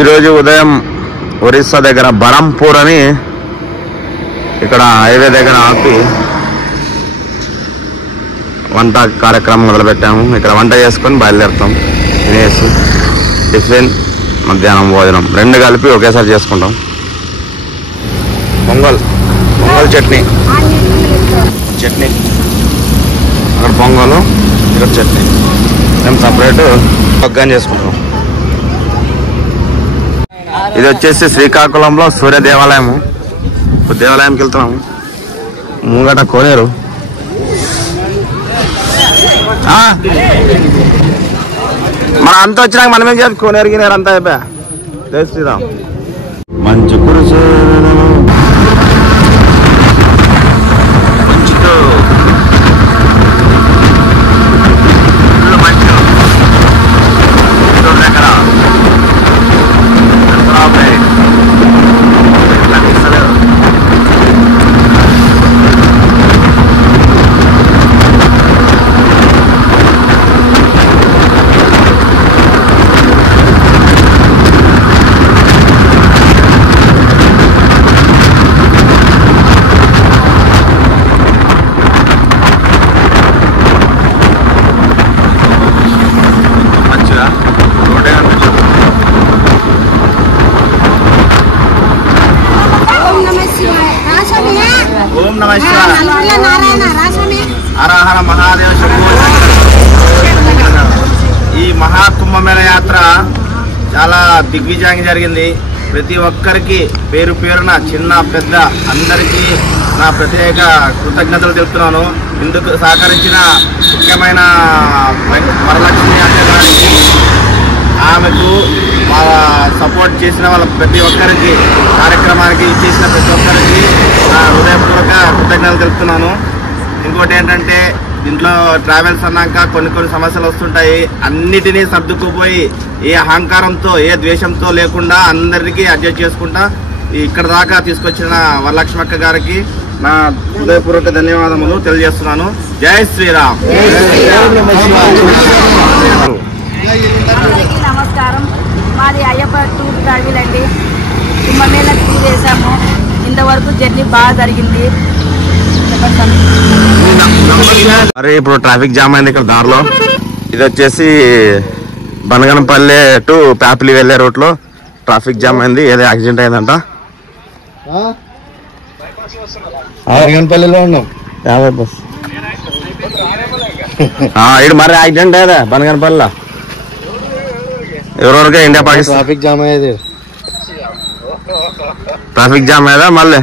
ఈరోజు ఉదయం ఒరిస్సా దగ్గర బరంపూర్ అని ఇక్కడ హైవే దగ్గర ఆపి వంట కార్యక్రమం మొదలుపెట్టాము. ఇక్కడ వంట చేసుకొని బయలుదేరుతాం. తినేసి టిఫిన్, మధ్యాహ్నం భోజనం రెండు కలిపి ఒకేసారి చేసుకుంటాం. పొంగల్ చట్నీ అక్కడ పొంగలు, ఇక్కడ చట్నీ, మేము సపరేట్ పక్కన చేసుకుంటాం. ఇది వచ్చేసి శ్రీకాకుళంలో సూర్య దేవాలయము. దేవాలయంకి వెళ్తున్నాము. ముంగట కోనేరు. మన అంతా వచ్చినాక మనమేం చేయాలి? కోనేరు గినేరు అంతా అయిపోయా. జై శ్రీరామ్. మంచు కురుసు మంచుతో హరహర మహాదేవ శంభో. ఈ మహాకుంభమేళ యాత్ర చాలా దిగ్విజయంగా జరిగింది. ప్రతి ఒక్కరికి పేరు పేరున చిన్న పెద్ద అందరికీ నా ప్రత్యేక కృతజ్ఞతలు తెలుపుతున్నాను. ఇందుకు సహకరించిన ముఖ్యమైన వరలక్ష్మి గారికి, ఆమెకు సపోర్ట్ చేసిన వాళ్ళ ప్రతి ఒక్కరికి, కార్యక్రమానికి ఇచ్చేసిన ప్రతి ఒక్కరికి నా హృదయపూర్వక కృతజ్ఞతలు తెలుపుతున్నాను. ఇంకోటి ఏంటంటే, దీంట్లో ట్రావెల్స్ అన్నాక కొన్ని సమస్యలు వస్తుంటాయి. అన్నిటినీ సర్దుకుపోయి ఏ అహంకారంతో ఏ ద్వేషంతో లేకుండా అందరికీ అడ్జస్ట్ చేసుకుంటా ఇక్కడ దాకా తీసుకొచ్చిన వరలక్ష్మక్క గారికి నా హృదయపూర్వక ధన్యవాదములు తెలియజేస్తున్నాను. జై శ్రీరామ్. నమస్కారం. మాది అయ్యప్ప టూర్ ట్రావెల్ అండి. కుంభమేళ టూర్ వేసాము. ఇంతవరకు జర్నీ బాగా జరిగింది. మరి ఇప్పుడు ట్రాఫిక్ జామ్ అయింది ఇక్కడ దారిలో. ఇది వచ్చేసి బనగనపల్లి టు ప్యాపిలి వెళ్ళే రూట్ లో ట్రాఫిక్ జామ్ అయింది. ఏదో యాక్సిడెంట్ అయిందంట. బనగనపల్లిలో ఉన్నాం. ఇది మరి యాక్సిడెంట్ అయ్యేదా బనగనపల్లిలో? ఎవరెవరికే ఇండియా పాకిస్తాన్ ట్రాఫిక్ జామ్ అయ్యేది. ట్రాఫిక్ జామ్ అయ్యేదా మళ్ళీ?